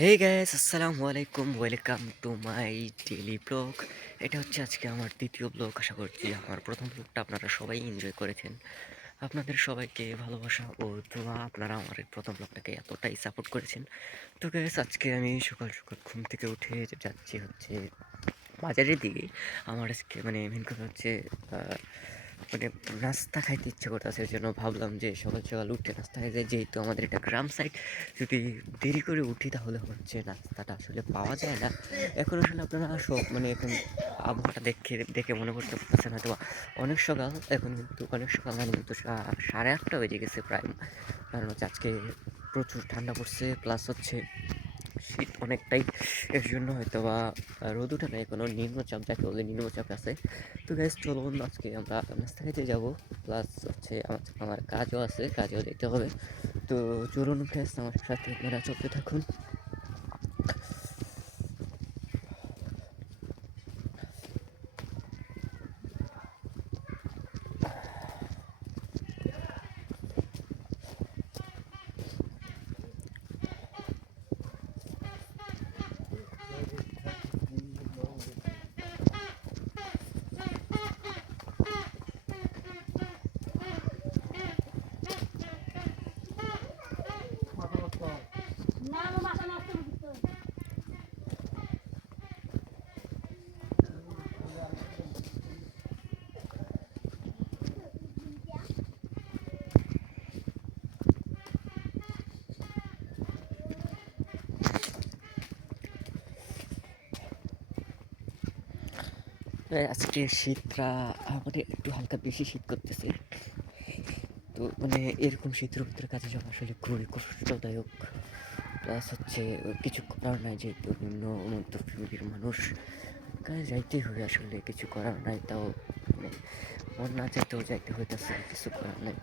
Hey guys, আসসালামু আলাইকুম, welcome to my daily blog. এটা হচ্ছে আজকে আমার দ্বিতীয় ব্লগ। আশা করছি আমার প্রথম ব্লগটা আপনারা সবাই এনজয় করেছেন। আপনাদের সবাইকে ভালোবাসা ও দোয়া, আপনারা আমার এই প্রথম ব্লগটাকে এতটাই সাপোর্ট করেছেন। তো গাইস, আজকে আমি সকাল সকাল ঘুম থেকে উঠে যাচ্ছি হচ্ছে বাজারের দিকে। আমার আজকে মেন কথা হচ্ছে মানে নাস্তা খাইতে ইচ্ছা করতেছে, এর জন্য ভাবলাম যে সকাল সকাল উঠে নাস্তা খাইতে, যেহেতু আমাদের এটা গ্রাম সাইড, যদি দেরি করে উঠি তাহলে হচ্ছে নাস্তাটা আসলে পাওয়া যায় না। এখন আসলে আপনারা সব এখন আবহাওয়াটা দেখে দেখে মনে করতে পারছেন হয়তো বা অনেক সকাল, এখন কিন্তু অনেক সকাল কিন্তু 8:30 বেজে গেছে প্রায়। কারণ হচ্ছে আজকে প্রচুর ঠান্ডা পড়ছে, প্লাস হচ্ছে শীত অনেকটাই। এর জন্য হয়তো বা রোদ ওঠে নাই, কোনো নিম্নচাপ যাকে বলে নিম্নচাপ আছে। তো গ্যাস চলুন আজকে আমরা নাস্তা খেতে যাবো, প্লাস হচ্ছে আমার কাজও আছে, কাজেও যেতে হবে। তো চলুন গ্যাস আমার সাথে আপনারা চলতে থাকুন। আজকে শীতটা একটু হালকা বেশি শীত করতেছে। তো এরকম শীতের ভিতরে কাজে যাওয়া আসলে খুবই কষ্টদায়ক। প্লাস হচ্ছে কিছু করার নাই, যেহেতু নিম্ন মধ্য ফ্যামিলির মানুষ, কাজে যাইতেই হবে, আসলে কিছু করার নাই। তাও মানে মন না চাইতেও যাইতে হইতেছে, কিছু করার নাই।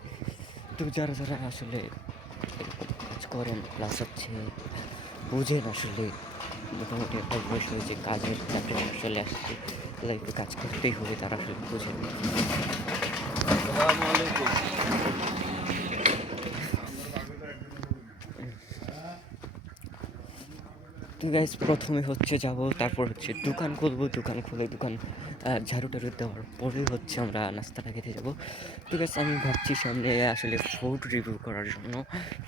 তো যারা যারা আসলে এরকম কাজ করেন, প্লাস হচ্ছে বুঝেন আসলে মোটামুটি একটা বয়স হয়েছে, কাজের চাপে আসলে আসছে, লাইফে কাজ করতেই হবে, তারা আসলে বুঝেন। আসসালামু আলাইকুম। তো গাইজ প্রথমে হচ্ছে যাব, তারপর হচ্ছে দোকান খুলবো, দোকান খুলে দোকান ঝাড়ু টাড়ু দেওয়ার পরে হচ্ছে আমরা নাস্তাটা খেতে যাবো। তো গাইজ আমি ভাবছি সামনে আসলে ফুড রিভিউ করার জন্য,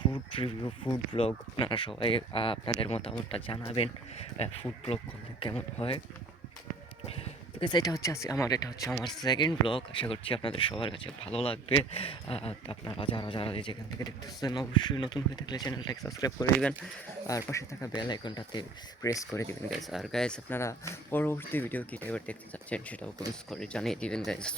ফুড রিভিউ, ফুড ব্লগ। আপনারা সবাই আপনাদের মতামতটা জানাবেন, ফুড ব্লগ করলে কেমন হয়। তো গাইজ এটা হচ্ছে আমার সেকেন্ড ব্লগ। আশা করছি আপনাদের সবার কাছে ভালো লাগবে। আপনারা যারা যারা যেখান থেকে দেখতেছেন, অবশ্যই নতুন হয়ে থাকলে চ্যানেলটাকে সাবস্ক্রাইব করে দিবেন, আর পাশে থাকা বেল আইকনটাতে প্রেস করে দিবেন গাইজ। আর গাইজ আপনারা পরবর্তী ভিডিও কী টাইপের দেখতে চাচ্ছেন সেটাও কমেন্টস করে জানিয়ে দিবেন গাইজ।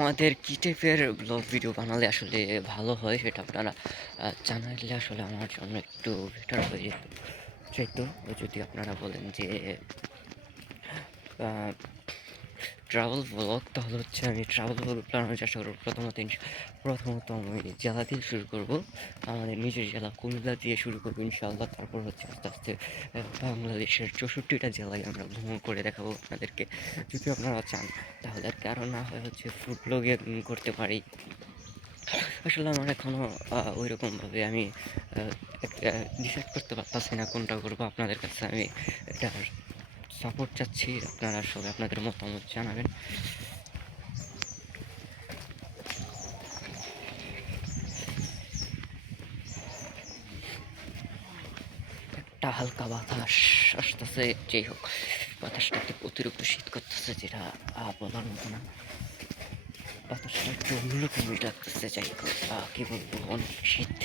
আমাদের কী টাইপের ব্লগ ভিডিও বানালে আসলে ভালো হয় সেটা আপনারা জানাইলে আসলে আমার জন্য একটু বেটার হয়ে যেত। যদি আপনারা বলেন যে ট্রাভেল ব্লগ, তাহলে হচ্ছে আমি ট্রাভেল ব্লগ বানানোর চেষ্টা করবো। প্রথমত আমি জেলা দিয়ে শুরু করব, আমাদের নিজের জেলা কুমিল্লা দিয়ে শুরু করবো ইনশাআল্লাহ। তারপর হচ্ছে আস্তে আস্তে বাংলাদেশের 64টা জেলায় আমরা ভ্রমণ করে দেখাবো আপনাদেরকে, যদি আপনারা চান তাহলে। আর কারো না হয় হচ্ছে ফুড ব্লগে করতে পারি। আসলে আমার এখনও ওই রকমভাবে আমি ডিসাইড করতে পারতাছি না কোনটা করবো। আপনাদের কাছে আমি এটা সাপোর্ট চাচ্ছি, আপনারা সবাই আপনাদের মতামত জানাবেন। একটা হালকা বাতাস আসতেছে, যাই হোক বাতাসটাতে অতিরিক্ত শীত করতেছে, যেটা বলার মতো না। বাতাসটা একটু অন্যরকমই লাগতেছে, যাই হোক কি বলবো, অনেক শীত,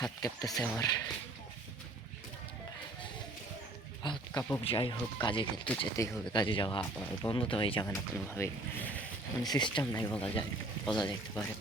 হাত কাঁপতেছে আমার। হাত কাঁপুক যাই হোক, কাজে কিন্তু যেতেই হবে, কাজে যাওয়া বন্ধ তো হয়ে যাবে না কোনোভাবেই, সিস্টেম নাই বলা যাইতে পারে।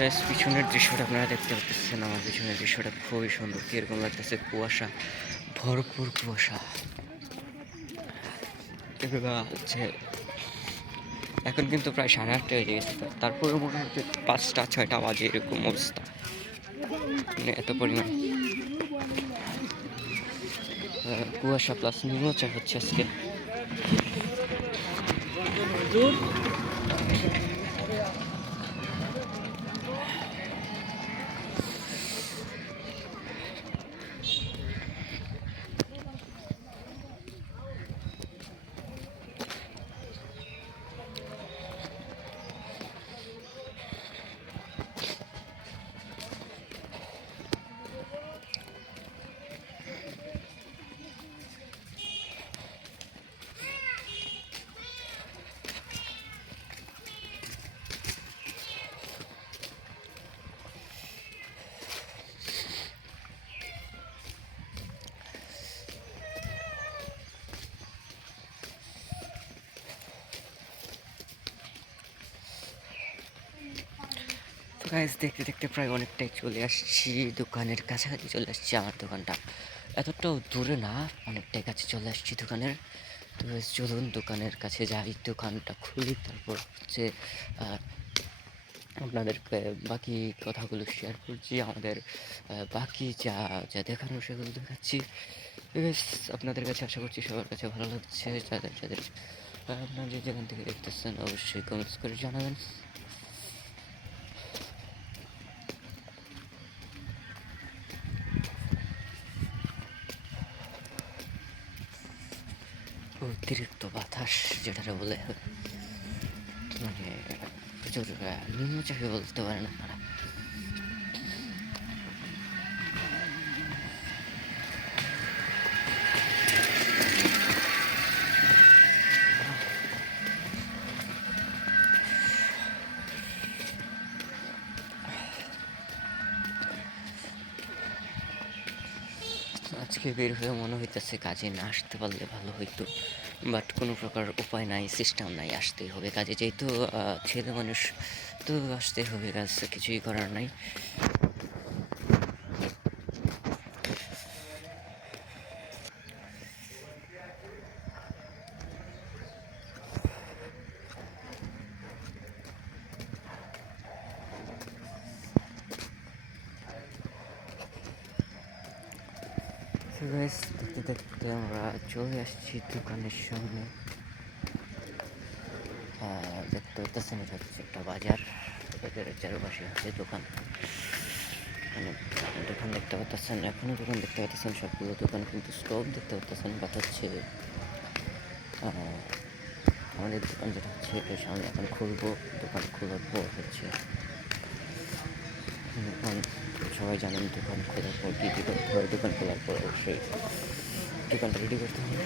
গাইস, পিছনের দৃশ্যটা আপনারা দেখতে পাচ্ছেন, আমার পিছনের দৃশ্যটা খুবই সুন্দর, কীরকম লাগতেছে, কুয়াশা ভরপুর কুয়াশা। এগুলো হচ্ছে এখন কিন্তু প্রায় 8:30 হয়ে গেছে, তারপরে মনে হচ্ছে 5টা 6টা বাজে এরকম অবস্থা, মানে এত পরিমাণ কুয়াশা প্লাস নিম্নচাপ হচ্ছে আজকে। গাইস দেখতে দেখতে প্রায় অনেকটাই চলে আসছি, দোকানের কাছাকাছি চলে আসছি। আমার দোকানটা এতটাও দূরে না, অনেকটাই কাছে চলে আসছি দোকানের। তো চলুন দোকানের কাছে যাই, দোকানটা খুলি, তারপর হচ্ছে আপনাদেরকে বাকি কথাগুলো শেয়ার করছি। আমাদের বাকি যা যা দেখানোর সেগুলো দেখাচ্ছি। আপনাদের কাছে আশা করছি সবার কাছে ভালো লাগছে। যাদের যাদের আপনারা যে যেখান থেকে দেখতেছেন অবশ্যই কমেন্টস করে জানাবেন। অতিরিক্ত বাতাস যেটারে বলে, মানে প্রচুর নিম্নচাপে বলতে পারেন আপনারা। আজকে বের হয়ে মনে হইতেছে কাজে না আসতে পারলে ভালো হইতো, বাট কোনো প্রকার উপায় নাই, সিস্টেম নাই, আসতেই হবে কাজে। যেহেতু ছেলে মানুষ তো আসতেই হবে, কাজ কিছুই করার নাই। দেখতে দেখতে আমরা চলে আসছি দোকানের সামনে। দেখতে পাচ্ছেন এটা হচ্ছে একটা বাজার, বাজারের চারপাশে হচ্ছে দোকান, মানে দোকান দেখতে পাচ্ছেন, এখনো দোকান দেখতে পাচ্ছেন, সবগুলো দোকান কিন্তু স্টপ দেখতে পাচ্ছেন। বাট হচ্ছে আমাদের দোকান যেটা হচ্ছে এর সামনে এখন খুলবো, দোকান খোলার পর হচ্ছে দোকান, সবাই জানেন দোকান খোলার পর কী কী করতে হয়। দোকান খোলার পর অবশ্যই দোকানটা রেডি করতে হবে।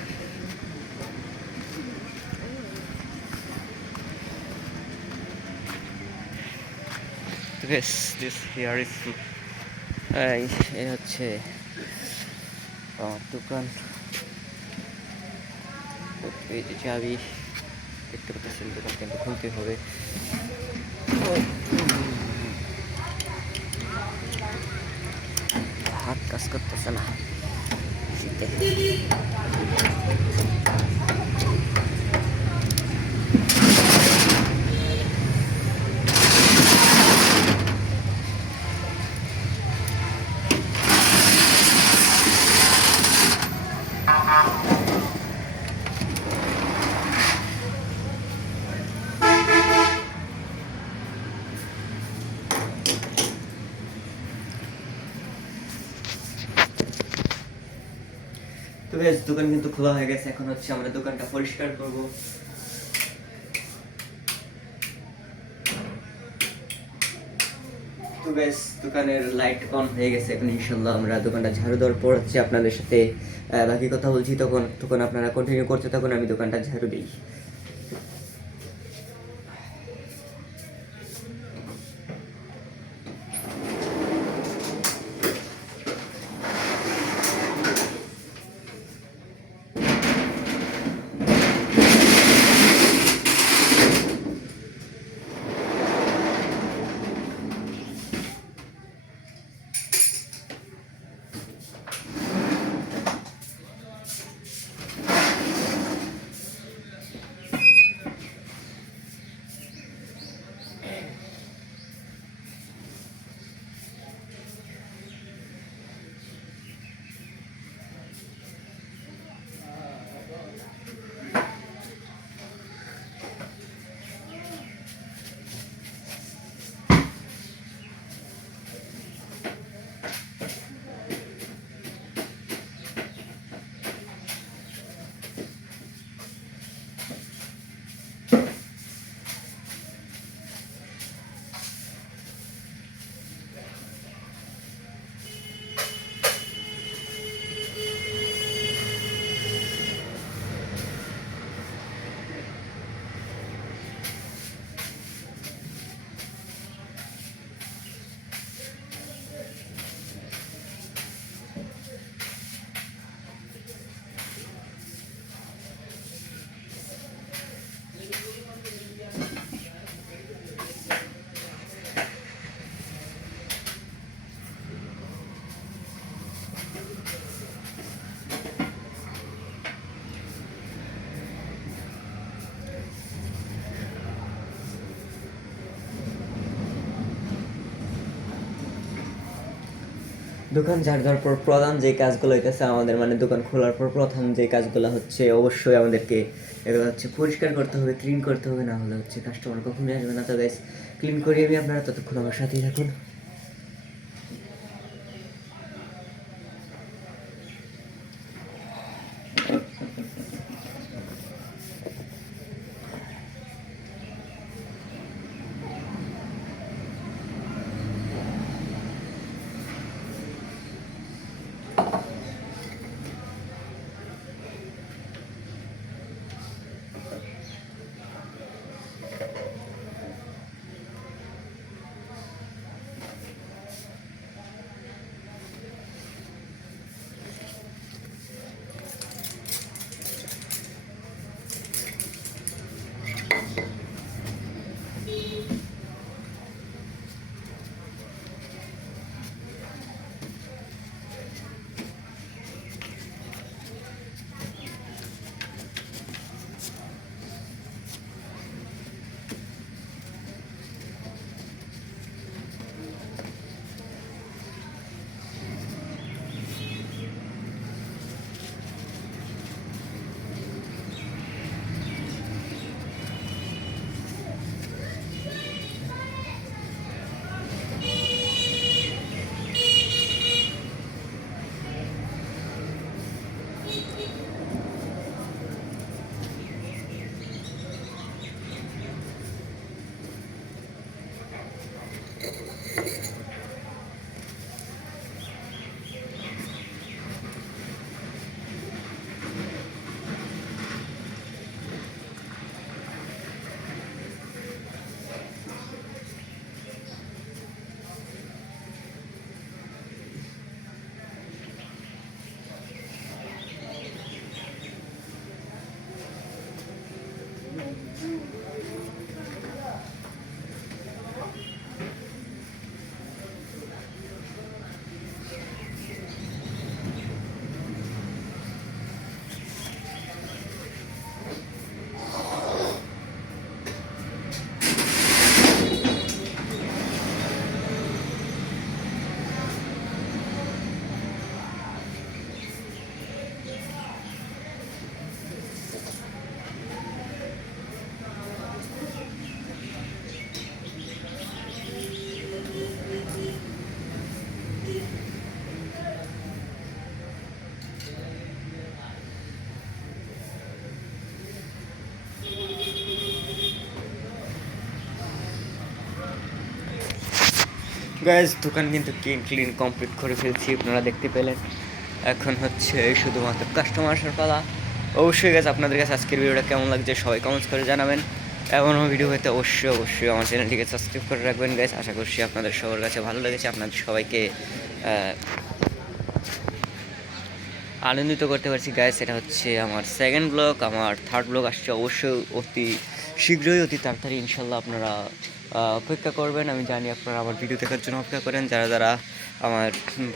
দিস হিয়ার ইজ এই হচ্ছে আমার দোকান। এই যে চাবি দেখতে পাচ্ছেন, দোকান কিন্তু খুলতে হবে। হাত কাজ করতেছে না শীতে। তো বেশ, দোকান কিন্তু খোলা হয়ে গেছে, এখন হচ্ছে আমরা দোকানটা পরিষ্কার করব। তো বেশ, দোকানের লাইট অন হয়ে গেছে, এখন ইনশাল্লাহ আমরা দোকানটা ঝাড়ু দেওয়ার পর হচ্ছে আপনাদের সাথে বাকি কথা বলছি। তখন আপনারা কন্টিনিউ করতে থাকুন, আমি দোকানটা ঝাড়ু দিই। দোকান ঝাড় দেওয়ার পর প্রধান যে কাজগুলো হইতেছে আমাদের, মানে দোকান খোলার পর প্রথম যে কাজগুলো হচ্ছে অবশ্যই আমাদেরকে এগুলো হচ্ছে পরিষ্কার করতে হবে, ক্লিন করতে হবে, না হলে হচ্ছে কাস্টমার কখনোই আসবে না। তো গাইস ক্লিন করি আমি, আপনারা ততক্ষণ আমার সাথেই থাকুন। গাইজ দোকান কিন্তু ক্লিন কমপ্লিট করে ফেলছি, আপনারা দেখতে পেলেন। এখন হচ্ছে শুধুমাত্র কাস্টমার আসার পালা। অবশ্যই গাইজ আপনাদের কাছে আজকের ভিডিওটা কেমন লাগছে সবাই কমেন্টস করে জানাবেন। এমন ভিডিও পেতে অবশ্যই আমার চ্যানেলটিকে সাবস্ক্রাইব করে রাখবেন গাইজ। আশা করছি আপনাদের সবার কাছে ভালো লেগেছে, আপনাদের সবাইকে আনন্দিত করতে পারছি গাইজ। এটা হচ্ছে আমার সেকেন্ড ব্লগ, আমার থার্ড ব্লগ আসছে অবশ্যই অতি শীঘ্রই, অতি তাড়াতাড়ি ইনশাল্লাহ। আপনারা অপেক্ষা করবেন, আমি জানি আপনারা আমার ভিডিও দেখার জন্য অপেক্ষা করেন। যারা যারা আমার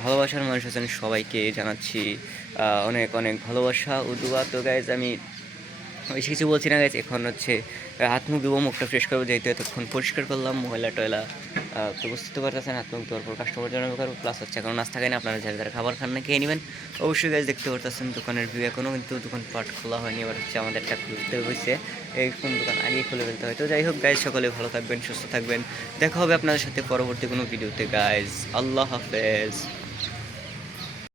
ভালোবাসার মানুষ আছেন সবাইকে জানাচ্ছি অনেক অনেক ভালোবাসা ও দোয়া। তো গাইজ আমি বেশি কিছু বলছি না গাইজ, এখন হচ্ছে হাত মুখ ধুবো, মুখটা ফ্রেশ করবো, যেহেতু এতক্ষণ পরিষ্কার করলাম ময়লা টয়লা। তো বুঝতে পারতেছেন হাত মুখ ধোয়ার পর কাস্টমার জন্য করবো, প্লাস হচ্ছে এখন নাস্তা খাই না, আপনারা যারা যারা খাবার খান না খেয়ে নেবেন। অবশ্যই গাইজ দেখতে পারতেছেন দোকানের ভিউ, এখনও কিন্তু দোকান পাট খোলা হয়নি, এবার হচ্ছে আমাদেরটা খুলতে হয়েছে। এই কোন দোকান আগে খুলে ফেলতে হয়। তো যাই হোক গাইজ, সকলে ভালো থাকবেন, সুস্থ থাকবেন, দেখা হবে আপনাদের সাথে পরবর্তী কোনো ভিডিওতে গাইজ। আল্লাহ হাফেজ।